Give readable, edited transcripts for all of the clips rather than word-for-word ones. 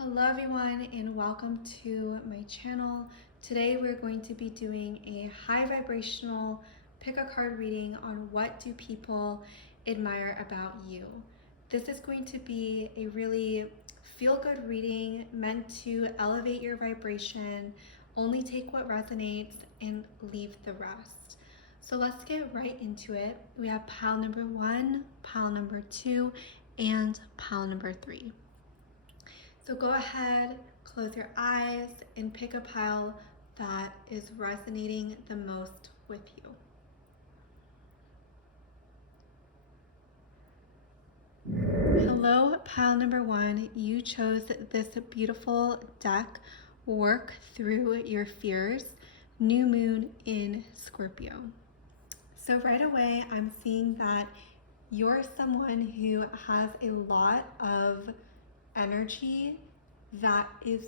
Hello everyone and welcome to my channel. Today we're going to be doing a high vibrational pick a card reading on what do people admire about you. This is going to be a really feel-good reading meant to elevate your vibration, only take what resonates and leave the rest. So let's get right into it. We have pile number 1, pile number 2, and pile number 3. So go ahead, close your eyes, and pick a pile that is resonating the most with you. Hello, pile number 1. You chose this beautiful deck, Work Through Your Fears, New Moon in Scorpio. So right away, I'm seeing that you're someone who has a lot of energy that is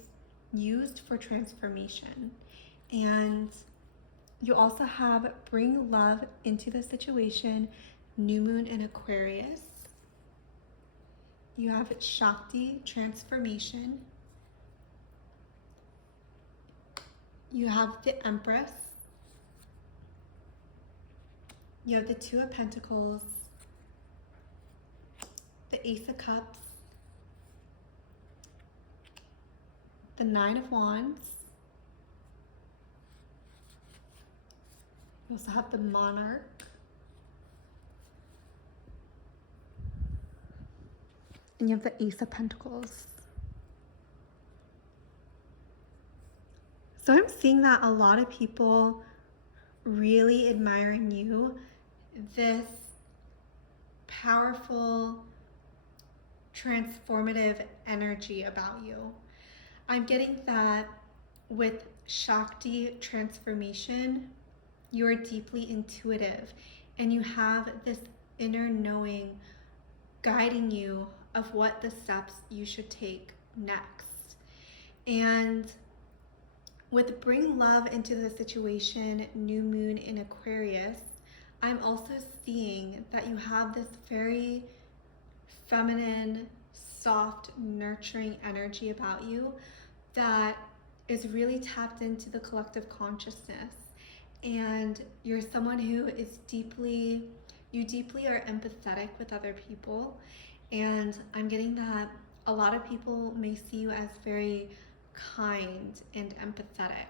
used for transformation. And you also have bring love into the situation, new moon in Aquarius. You have Shakti, transformation. You have the Empress. You have the Two of Pentacles, the Ace of Cups, the Nine of Wands. You also have the Monarch. And you have the Ace of Pentacles. So I'm seeing that a lot of people really admire in you this powerful, transformative energy about you. I'm getting that with Shakti transformation, you're deeply intuitive and you have this inner knowing guiding you of what the steps you should take next. And with bring love into the situation, new moon in Aquarius, I'm also seeing that you have this very feminine, soft, nurturing energy about you that is really tapped into the collective consciousness. And you're someone who is deeply are empathetic with other people. And I'm getting that a lot of people may see you as very kind and empathetic.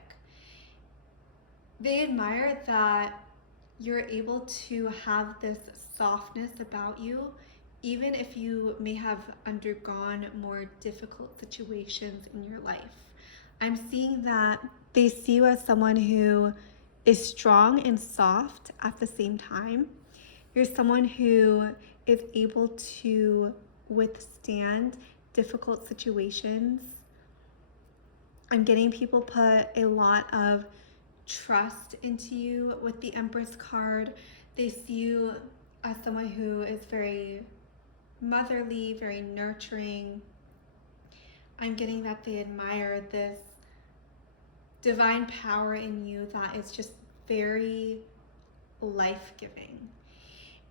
They admire that you're able to have this softness about you, even if you may have undergone more difficult situations in your life. I'm seeing that they see you as someone who is strong and soft at the same time. You're someone who is able to withstand difficult situations. I'm getting people put a lot of trust into you with the Empress card. They see you as someone who is very motherly, very nurturing. I'm getting that they admire this divine power in you that is just very life-giving.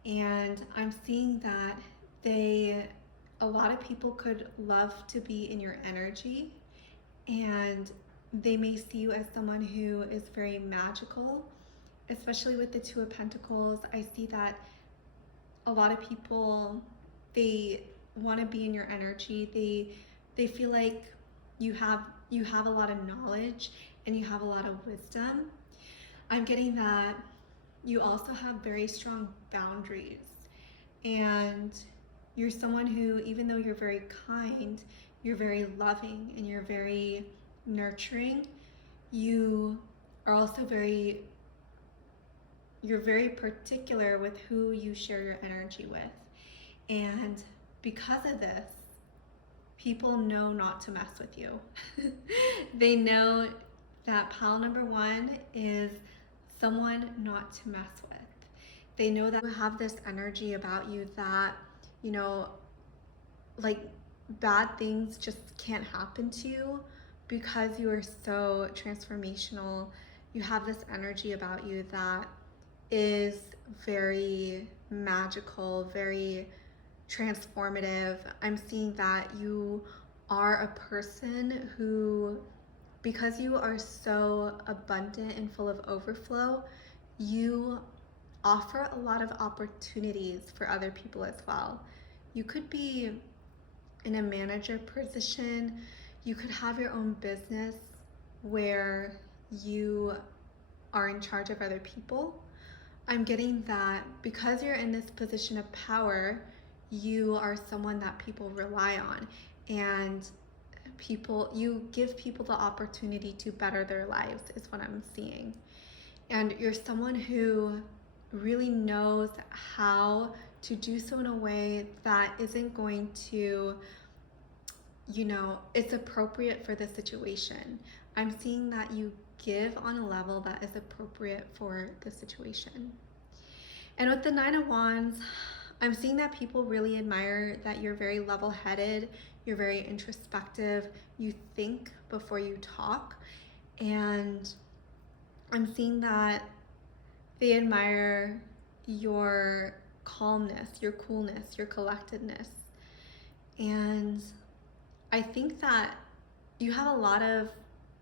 And I'm seeing that a lot of people could love to be in your energy, and they may see you as someone who is very magical, especially with the Two of Pentacles. I see that a lot of people, they want to be in your energy. They feel like you have a lot of knowledge and you have a lot of wisdom. I'm getting that you also have very strong boundaries, and you're someone who, even though you're very kind, you're very loving and you're very nurturing, you are also you're very particular with who you share your energy with. And because of this, people know not to mess with you. They know that pile number 1 is someone not to mess with. They know that you have this energy about you that, you know, like bad things just can't happen to you because you are so transformational. You have this energy about you that is very magical, very transformative. I'm seeing that you are a person who, because you are so abundant and full of overflow, you offer a lot of opportunities for other people as well. You could be in a manager position, you could have your own business where you are in charge of other people. I'm getting that because you're in this position of power, you are someone that people rely on, and you give people the opportunity to better their lives, is what I'm seeing. And you're someone who really knows how to do so in a way that isn't going to, it's appropriate for the situation. I'm seeing that you give on a level that is appropriate for the situation. And with the Nine of Wands, I'm seeing that people really admire that you're very level-headed, you're very introspective, you think before you talk, and I'm seeing that they admire your calmness, your coolness, your collectedness. And I think that you have a lot of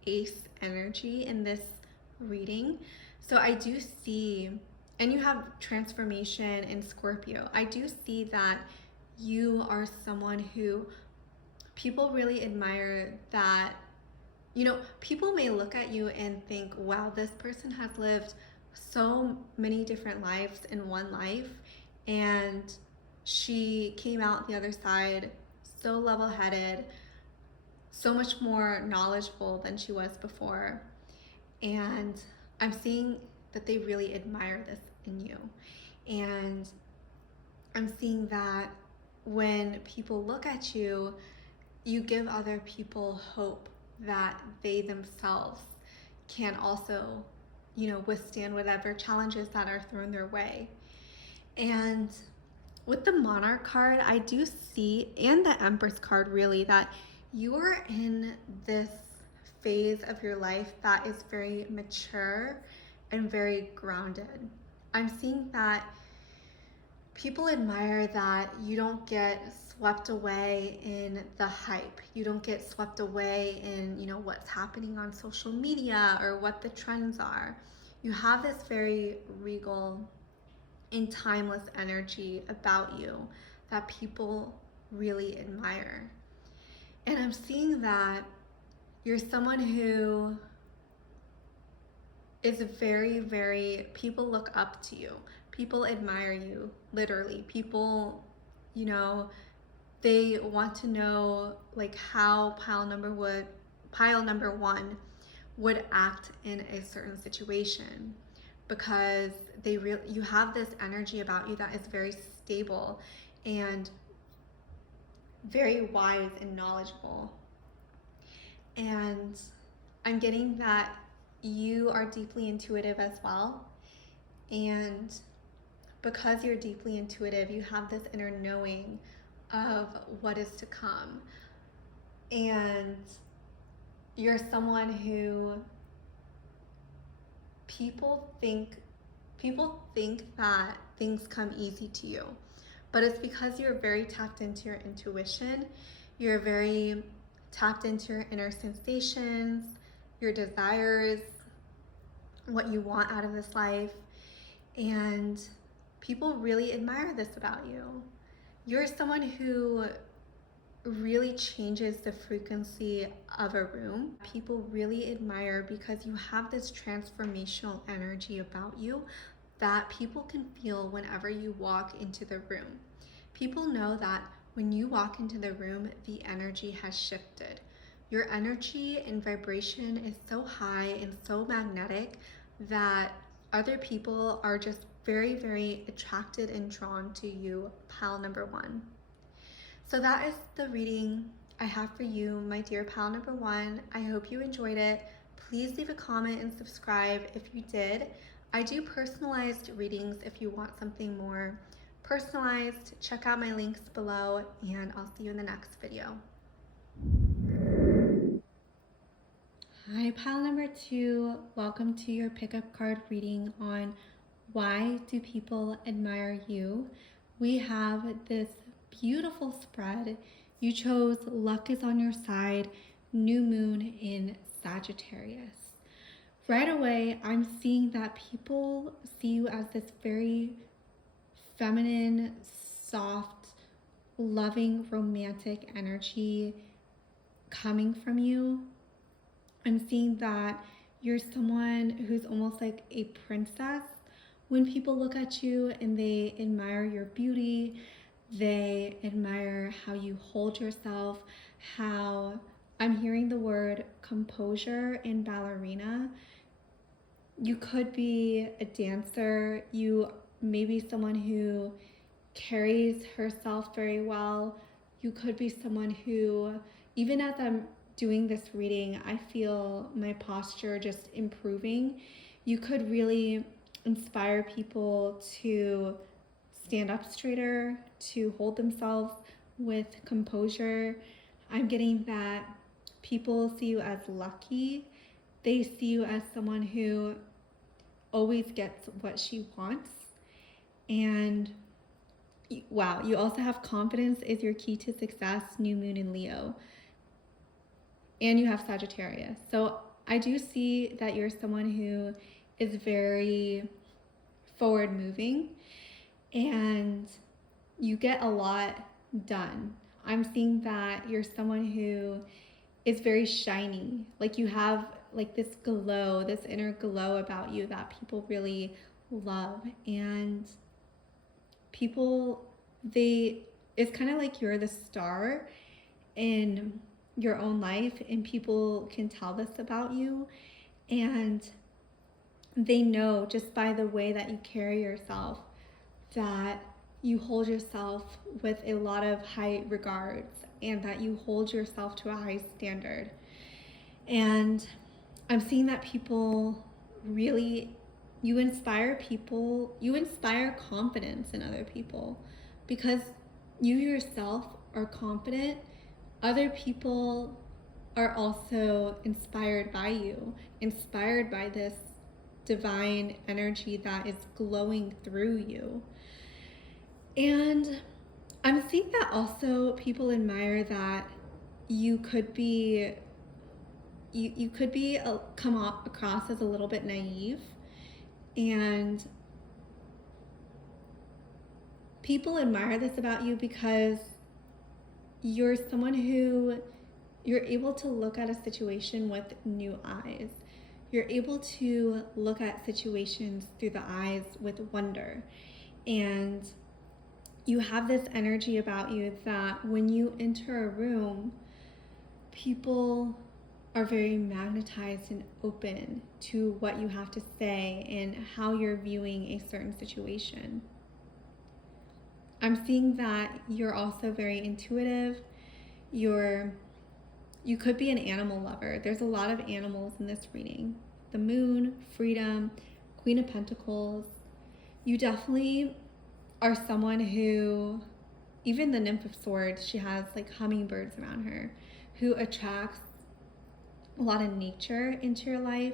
ace energy in this reading. So I do see, and you have transformation in Scorpio. I do see that you are someone who people really admire, that, people may look at you and think, wow, this person has lived so many different lives in one life, and she came out the other side so level-headed, so much more knowledgeable than she was before. And I'm seeing that they really admire this in you. And I'm seeing that when people look at you, you give other people hope that they themselves can also, withstand whatever challenges that are thrown their way. And with the Monarch card, I do see, and the Empress card really, that you're in this phase of your life that is very mature and very grounded. I'm seeing that people admire that you don't get swept away in the hype. You don't get swept away in, what's happening on social media or what the trends are. You have this very regal and timeless energy about you that people really admire. And I'm seeing that you're someone who is very, very, people look up to you. People admire you, literally. People, they want to know like how pile number one would act in a certain situation, because you have this energy about you that is very stable and very wise and knowledgeable. And I'm getting that you are deeply intuitive as well. And because you're deeply intuitive, you have this inner knowing of what is to come. And you're someone who people think that things come easy to you, but it's because you're very tapped into your intuition. You're very tapped into your inner sensations, your desires, what you want out of this life, and people really admire this about you. You're someone who really changes the frequency of a room. People really admire because you have this transformational energy about you that people can feel whenever you walk into the room. People know that when you walk into the room, the energy has shifted. Your energy and vibration is so high and so magnetic that other people are just very, very attracted and drawn to you, pile number one. So that is the reading I have for you, my dear pile number one. I hope you enjoyed it. Please leave a comment and subscribe if you did. I do personalized readings if you want something more personalized. Check out my links below, and I'll see you in the next video. Hi, pile number two. Welcome to your pickup card reading on why do people admire you. We have this beautiful spread You chose luck is on your side, new moon in Sagittarius. Right away, I'm seeing that people see you as this very feminine, soft, loving, romantic energy coming from you. I'm seeing that you're someone who's almost like a princess. When people look at you and they admire your beauty, they admire how you hold yourself, how I'm hearing the word composure in ballerina. You could be a dancer, you may be someone who carries herself very well. You could be someone who, even as I'm doing this reading, I feel my posture just improving. You could really inspire people to stand up straighter, to hold themselves with composure. I'm getting that people see you as lucky. They see you as someone who always gets what she wants. And wow, you also have confidence is your key to success, new moon in Leo. And you have Sagittarius. So I do see that you're someone who is very forward moving and you get a lot done. I'm seeing that you're someone who is very shiny. Like you have like this glow, this inner glow about you that people really love. And people, it's kind of like you're the star in your own life, and people can tell this about you, and they know just by the way that you carry yourself that you hold yourself with a lot of high regards and that you hold yourself to a high standard. And I'm seeing that people really, you inspire people, you inspire confidence in other people because you yourself are confident. Other people are also inspired by you, inspired by this divine energy that is glowing through you. And I'm seeing that also people admire that you could be come across as a little bit naive, and people admire this about you because you're someone who you're able to look at a situation with new eyes. You're able to look at situations through the eyes with wonder. And you have this energy about you that when you enter a room, people are very magnetized and open to what you have to say and how you're viewing a certain situation. I'm seeing that you're also very intuitive. You could be an animal lover. There's a lot of animals in this reading. The moon, freedom, Queen of Pentacles. You definitely are someone who, even the Nymph of Swords, she has like hummingbirds around her, who attracts a lot of nature into your life.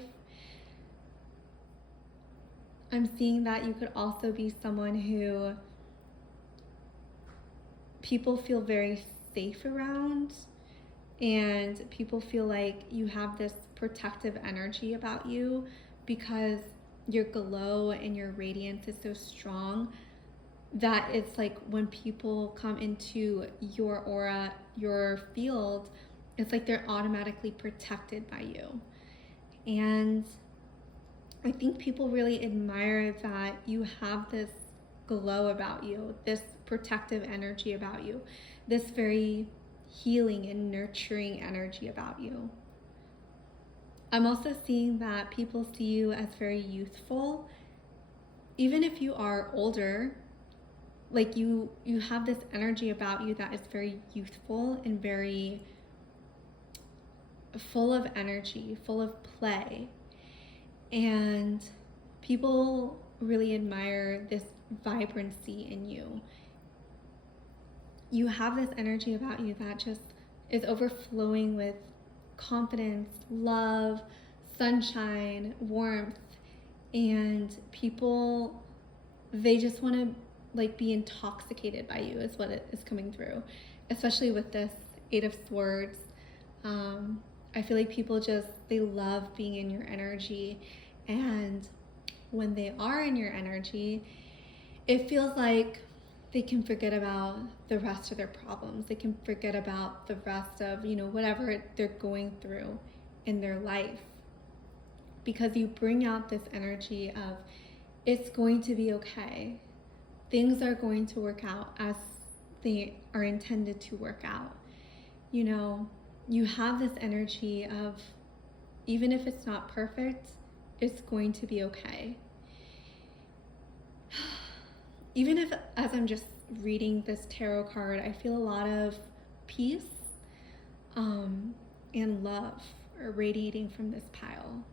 I'm seeing that you could also be someone who people feel very safe around, and people feel like you have this protective energy about you because your glow and your radiance is so strong that it's like when people come into your aura, your field, it's like they're automatically protected by you. And I think people really admire that you have this glow about you, this protective energy about you, this very healing and nurturing energy about you. I'm also seeing that people see you as very youthful. Even if you are older, like you have this energy about you that is very youthful and very full of energy, full of play. And people really admire this vibrancy in you. You have this energy about you that just is overflowing with confidence, love, sunshine, warmth, and people, they just want to like be intoxicated by you is what it is coming through. especially with this Eight of Swords. I feel like people they love being in your energy. And when they are in your energy, it feels like they can forget about the rest of their problems. They can forget about the rest of, whatever they're going through in their life. Because you bring out this energy of, it's going to be okay. Things are going to work out as they are intended to work out. You have this energy of, even if it's not perfect, it's going to be okay. Even if, as I'm just reading this tarot card, I feel a lot of peace and love are radiating from this pile.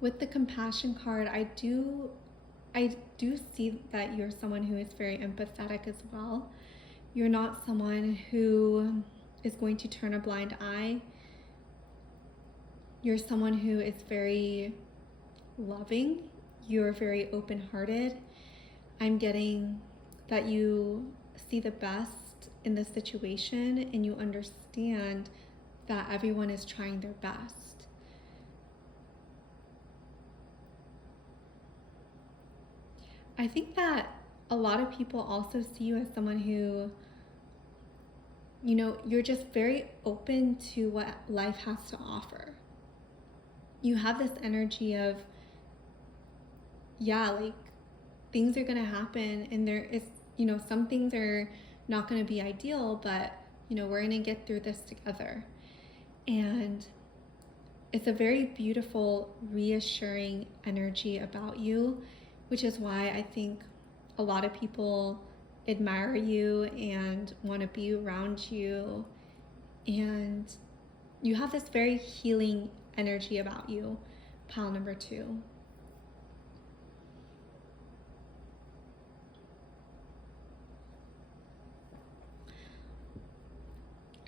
With the compassion card, I do see that you're someone who is very empathetic as well. You're not someone who is going to turn a blind eye. You're someone who is very loving. You're very open-hearted. I'm getting that you see the best in the situation and you understand that everyone is trying their best. I think that a lot of people also see you as someone who, you're just very open to what life has to offer. You have this energy of, things are going to happen, and there is, some things are not going to be ideal, but, we're going to get through this together. And it's a very beautiful, reassuring energy about you, which is why I think a lot of people admire you and want to be around you. And you have this very healing energy about you, pile number 2.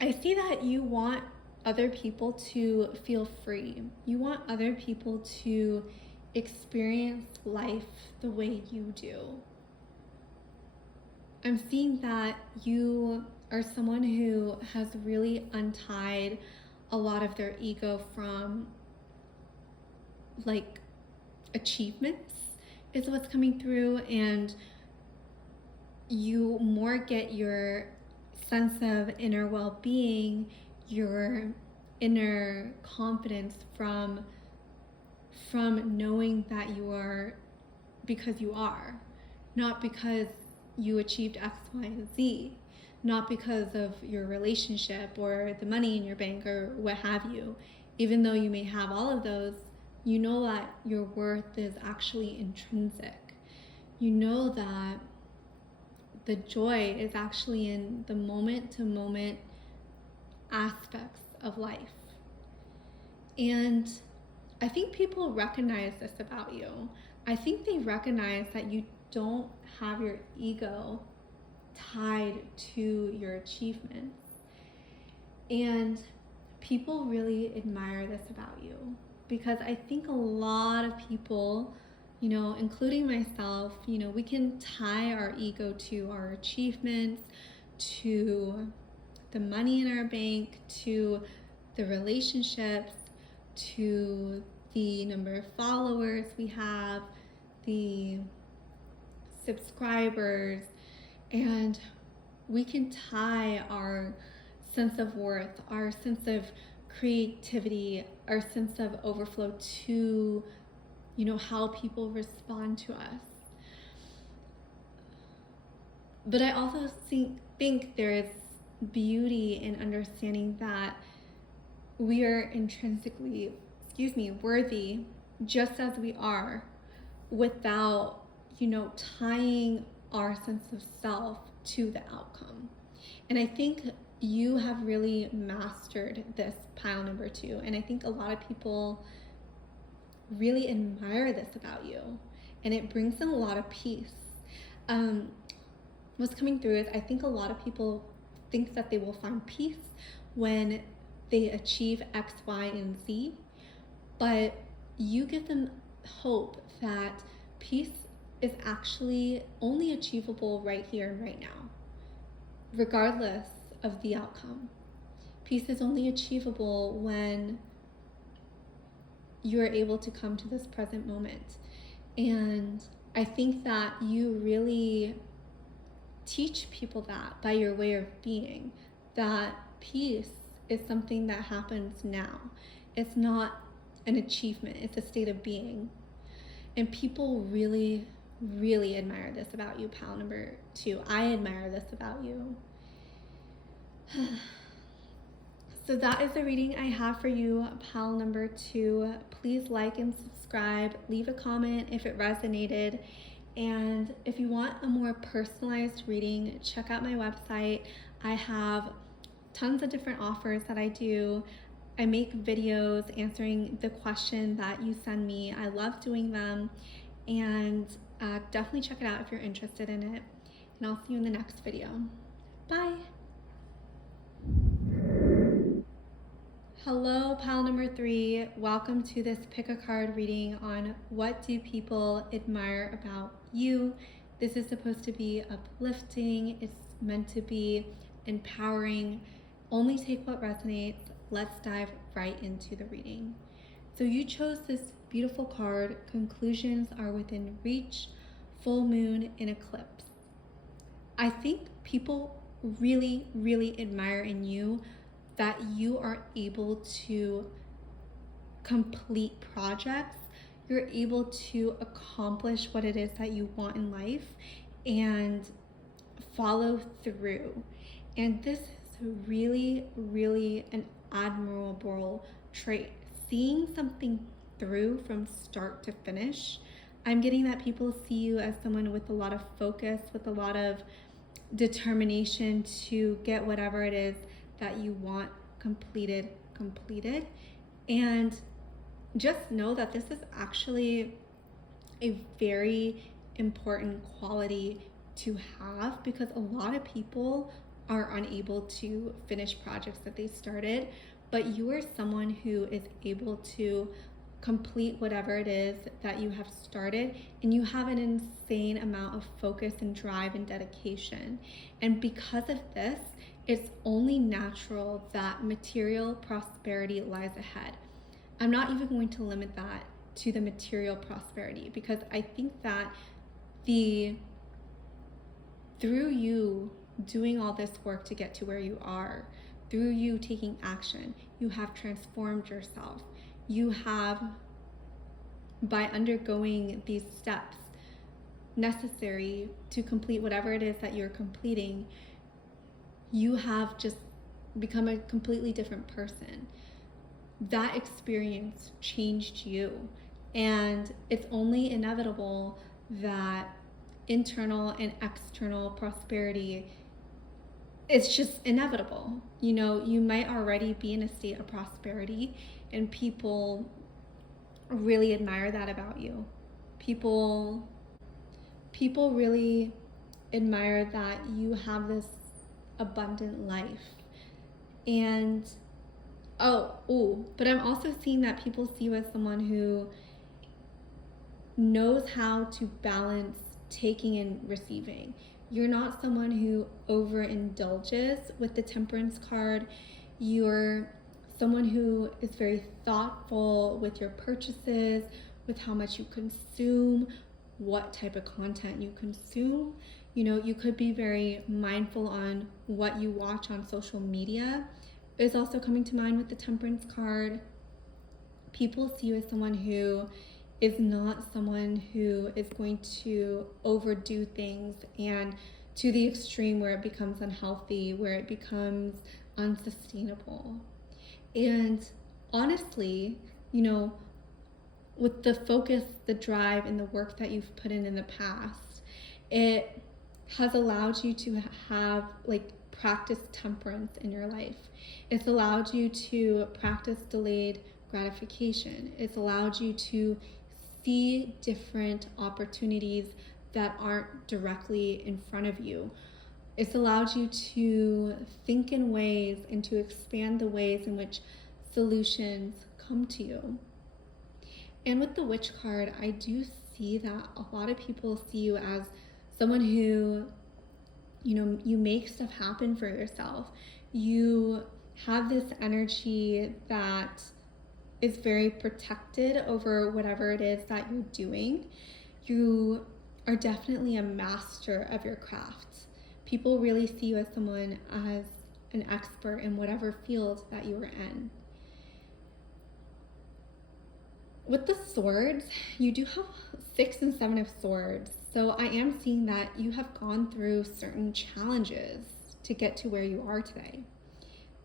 I see that you want other people to feel free. You want other people to experience life the way you do. I'm seeing that you are someone who has really untied a lot of their ego from achievements is what's coming through, and you more get your sense of inner well-being, your inner confidence from knowing that you are because you are, not because you achieved X, Y, and Z, not because of your relationship or the money in your bank or what have you. Even though you may have all of those, you know that your worth is actually intrinsic. You know that the joy is actually in the moment-to-moment aspects of life. And I think people recognize this about you. I think they recognize that you don't have your ego tied to your achievements. And people really admire this about you, because I think a lot of people, including myself, we can tie our ego to our achievements, to the money in our bank, to the relationships, to the number of followers we have, the subscribers, and we can tie our sense of worth, our sense of creativity, our sense of overflow to, how people respond to us. But I also think there is beauty in understanding that we are intrinsically, worthy just as we are, without, tying our sense of self to the outcome. And I think you have really mastered this pile number 2. And I think a lot of people really admire this about you. And it brings them a lot of peace. What's coming through is I think a lot of people think that they will find peace when they achieve X, Y, and Z. But you give them hope that peace is actually only achievable right here and right now. regardless of the outcome. Peace is only achievable when you're able to come to this present moment. And I think that you really teach people that by your way of being, that peace is something that happens now. It's not an achievement, it's a state of being. And people really, really admire this about you, pal number 2. I admire this about you. So that is the reading I have for you, pal number 2. Please like and subscribe. Leave a comment if it resonated. And if you want a more personalized reading, check out my website. I have tons of different offers that I do. I make videos answering the question that you send me. I love doing them. And definitely check it out if you're interested in it. And I'll see you in the next video. Bye. Hello, pal number 3. Welcome to this pick a card reading on what do people admire about you. This is supposed to be uplifting. It's meant to be empowering. Only take what resonates. Let's dive right into the reading. So you chose this beautiful card. Conclusions are within reach. Full moon in eclipse. I think people really, really admire in you that you are able to complete projects. You're able to accomplish what it is that you want in life and follow through. And this is really, really an admirable trait. Seeing something through from start to finish. I'm getting that people see you as someone with a lot of focus, with a lot of determination to get whatever it is that you want completed. And just know that this is actually a very important quality to have, because a lot of people are unable to finish projects that they started, but you are someone who is able to complete whatever it is that you have started, and you have an insane amount of focus and drive and dedication. And because of this, it's only natural that material prosperity lies ahead. I'm not even going to limit that to the material prosperity, because I think that through you doing all this work to get to where you are, through you taking action, you have transformed yourself. You have, by undergoing these steps necessary to complete whatever it is that you're completing, you have just become a completely different person. That experience changed you, and it's only inevitable that internal and external prosperity, it's just inevitable. You know, you might already be in a state of prosperity, and people really admire that about you. People really admire that you have this abundant life. And but I'm also seeing that people see you as someone who knows how to balance taking and receiving. You're not someone who overindulges with the Temperance card. You're someone who is very thoughtful with your purchases, with how much you consume, what type of content you consume. You know, you could be very mindful on what you watch on social media. Is also coming to mind with the Temperance card. People see you as someone who is not someone who is going to overdo things and to the extreme where it becomes unhealthy, where it becomes unsustainable. And honestly, you know, with the focus, the drive, and the work that you've put in the past, it has allowed you to have practice temperance in your life. It's allowed you to practice delayed gratification. It's allowed you to see different opportunities that aren't directly in front of you. It's allowed you to think in ways and to expand the ways in which solutions come to you. And with the Witch card, I do see that a lot of people see you as someone who you make stuff happen for yourself. You have this energy that is very protected over whatever it is that you're doing. You are definitely a master of your craft. People really see you as someone as an expert in whatever field that you are in. With the swords, you do have 6 and 7 of swords. So I am seeing that you have gone through certain challenges to get to where you are today.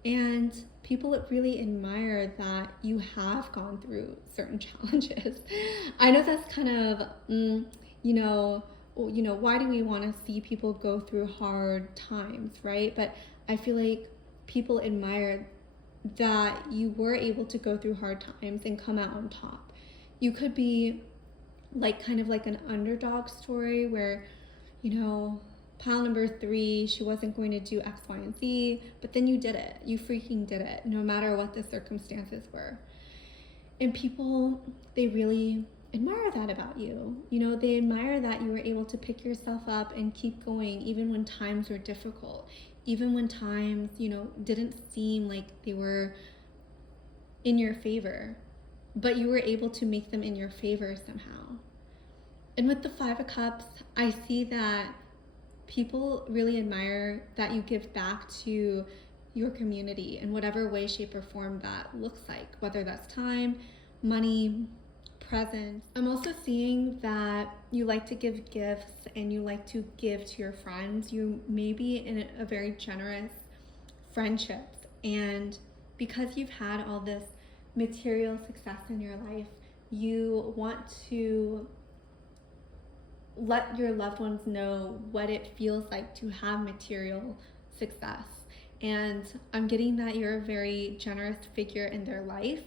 And people really admire that you have gone through certain challenges. I know that's kind of, why do we want to see people go through hard times, right? But I feel like people admire that you were able to go through hard times and come out on top. You could be kind of like an underdog story where, pile number 3, she wasn't going to do X, Y, and Z, but then you did it. You freaking did it, no matter what the circumstances were. And people, they really admire that about you. They admire that you were able to pick yourself up and keep going even when times were difficult, even when times, didn't seem like they were in your favor, but you were able to make them in your favor somehow. And with the 5 of Cups, I see that people really admire that you give back to your community in whatever way, shape, or form that looks like, whether that's time, money, presence. I'm also seeing that you like to give gifts and you like to give to your friends. You may be in a very generous friendships, and because you've had all this material success in your life, you want to let your loved ones know what it feels like to have material success. And I'm getting that you're a very generous figure in their life,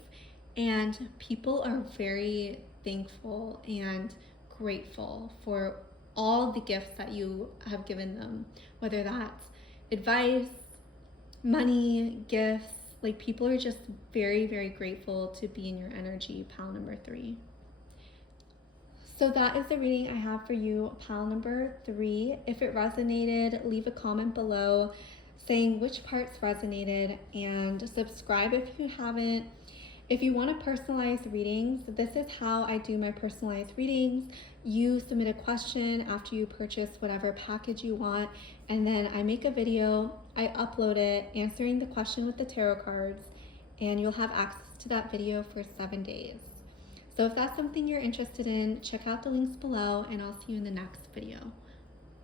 and people are very thankful and grateful for all the gifts that you have given them, whether that's advice, money, gifts. People are just very, very grateful to be in your energy, pile number 3. So that is the reading I have for you, pile number 3. If it resonated, leave a comment below saying which parts resonated, and subscribe if you haven't. If you want to personalize readings, this is how I do my personalized readings. You submit a question after you purchase whatever package you want, and then I make a video, I upload it, answering the question with the tarot cards, and you'll have access to that video for 7 days. So if that's something you're interested in, check out the links below, and I'll see you in the next video.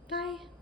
Bye.